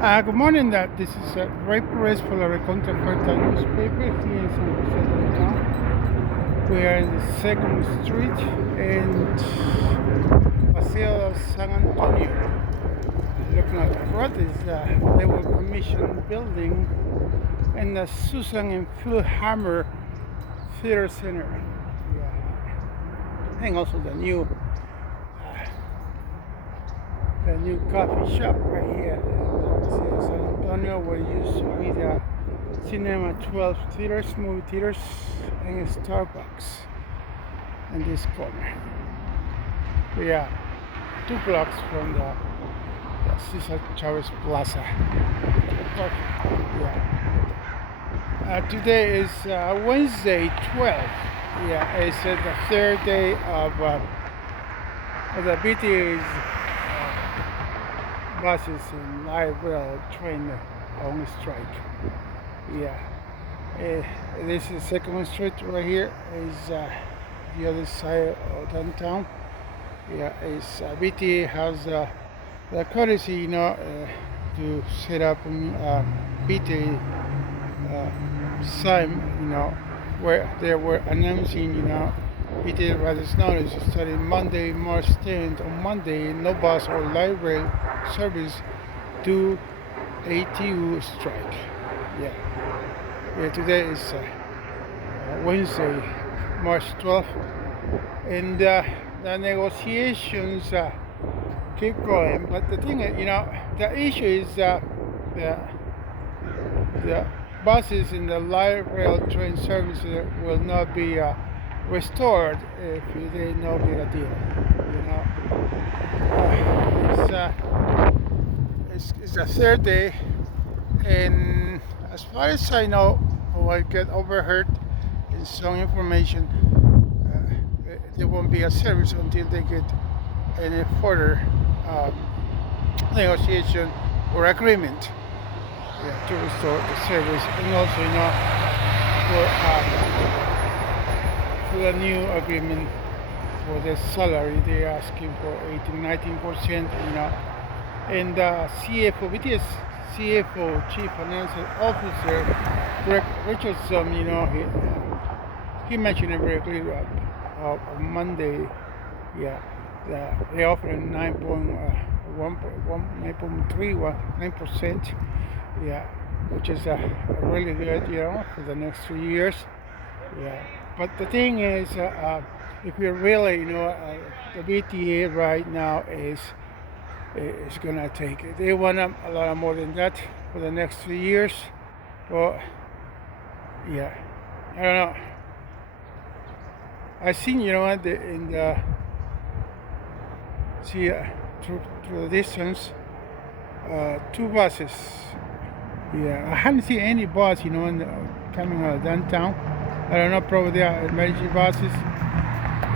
Good morning. This is Perez for the Contracarta newspaper here in San Jose. We are in the Second Street and Paseo San Antonio. Looking at the front is the Naval Commission building and the Susan and Phil Hammer Theater Center. Yeah. And also the new coffee shop right here in San Antonio, where it used to be the Cinema 12 theaters, movie theaters, and a Starbucks in this corner. We are 2 blocks from the Cesar Chavez Plaza. Yeah. Today is Wednesday 12th. Yeah, it's the third day of the BTA's buses and light rail train on strike. Yeah, this is Second Street right here. Is the other side of downtown. Yeah, it's BTA has the courtesy, to set up BTA sign, where they were announcing, BTA Riders Notice starting Monday, March 10th. On Monday, no bus or light rail service due ATU strike. Yeah. Today is Wednesday, March 12th, and the negotiations keep going. But the thing is, the issue is the buses in the light rail train services will not be restored if they don't get a deal. It's the third day, and as far as I know, or I get overheard in some information, there won't be a service until they get any further negotiation or agreement to restore the service, and also, for the new agreement for the salary. They're asking for 18-19%, and CFO, BTS CFO, Chief Financial Officer, Greg Richardson, he mentioned it very clearly on Monday. Yeah, they offered 9.3%. Yeah, which is really good, for the next 3 years. Yeah, but the thing is, if you're really, the BTA right now is gonna take it. They want a lot more than that for the next 3 years. Well, yeah, I don't know. I seen, through the distance, 2 buses. Yeah, I haven't seen any bus, coming out of downtown. I don't know, probably they are emergency buses.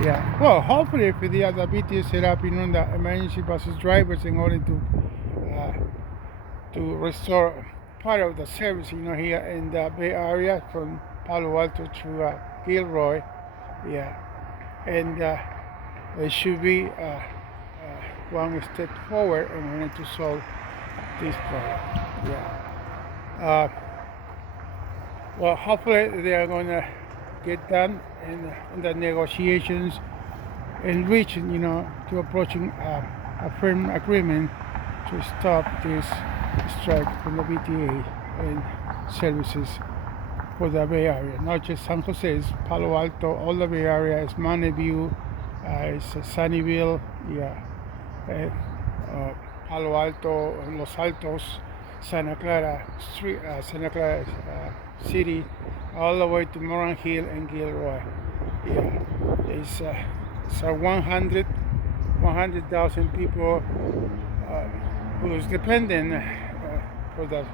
Yeah, well, hopefully if the other BTA set up, the emergency buses drivers in order to restore part of the service, here in the Bay Area from Palo Alto to Gilroy. Yeah, and it should be one step forward in order to solve this problem. Yeah. Well, hopefully they are going to get done in the negotiations and reaching, to approaching a firm agreement to stop this strike from the BTA and services for the Bay Area. Not just San Jose, it's Palo Alto, all the Bay Area, it's Mountain View, it's Sunnyvale, Palo Alto, Los Altos, Santa Clara City, all the way to Moran Hill and Gilroy. Yeah, it's 100,000 people who's dependent for the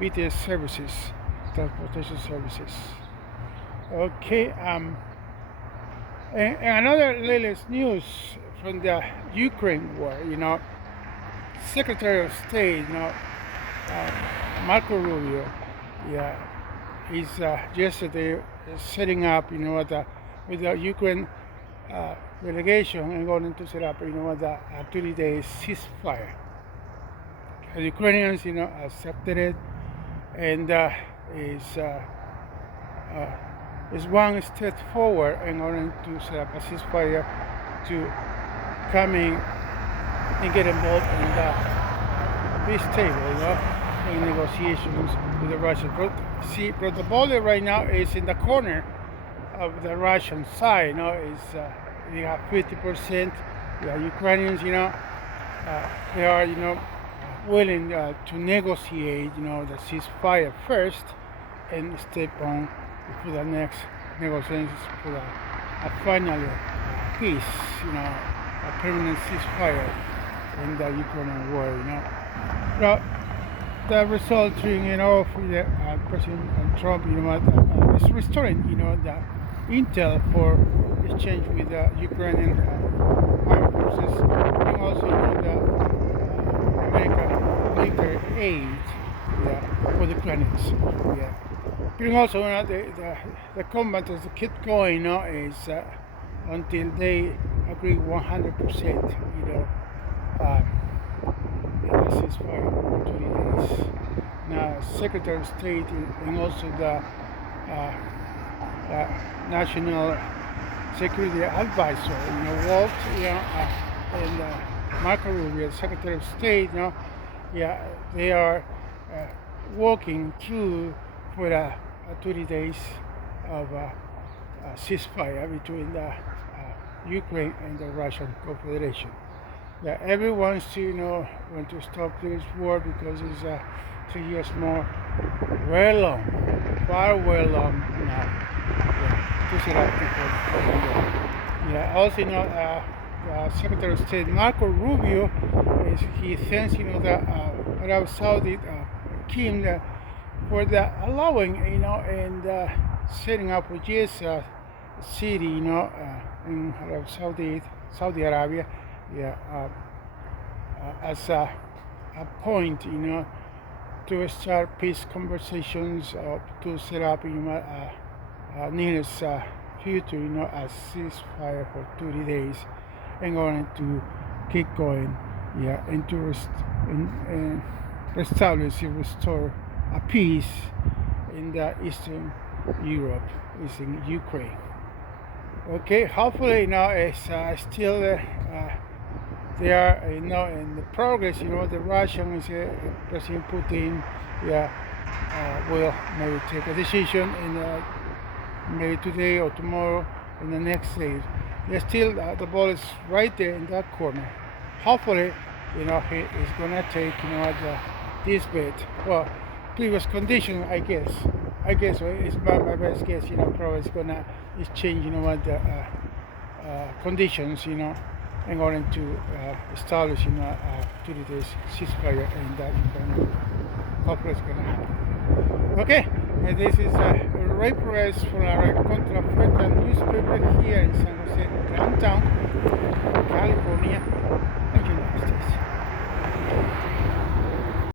BTS services, transportation services. Okay, and another latest news from the Ukraine war. Secretary of State, Marco Rubio, he's yesterday setting up, with the Ukraine delegation and going to set up, a 30-day ceasefire. the Ukrainians, accepted it, and is is one step forward in order to set up a ceasefire to coming and get involved in the peace table, in negotiations with the Russians. But the ball right now is in the corner of the Russian side. Is they have 50%. The Ukrainians, they are, willing to negotiate, the ceasefire first, and step on for the next negotiations for a final peace, a permanent ceasefire in the Ukrainian war, Now, the resulting, for the President Trump, is restoring, the intel for exchange with the Ukrainian armed forces, and also the American military aid, for the Ukrainians. And also, the combatants keep going, is until they agree 100%, ceasefire for 20 days. Now, Secretary of State and also the National Security Advisor, Waltz, and Marco Rubio, Secretary of State, they are working through for 20 days of ceasefire between the Ukraine and the Russian Confederation. Everyone wants to want to stop this war because it's 3 years more, very long, far well long now. To set up people. Also, Secretary of State Marco Rubio, he thanks the Arab Saudi king for the allowing and setting up a city in Arab Saudi Arabia, as a point to start peace conversations, to set up near future a ceasefire for 30 days in order to keep going, and to restore a peace in the Eastern Europe, is in Ukraine. Okay, hopefully it's still they are in the progress. The Russians, President Putin, will maybe take a decision in maybe today or tomorrow, in the next day. There's still the ball is right there in that corner. Hopefully, he is gonna take this bit. Well, previous condition, I guess. It's my best guess. Probably it's gonna change. The conditions. In order to establish 30 days ceasefire, and that hopefully it's gonna happen. Okay, and this is Perez for our Contrafeta newspaper here in San Jose downtown.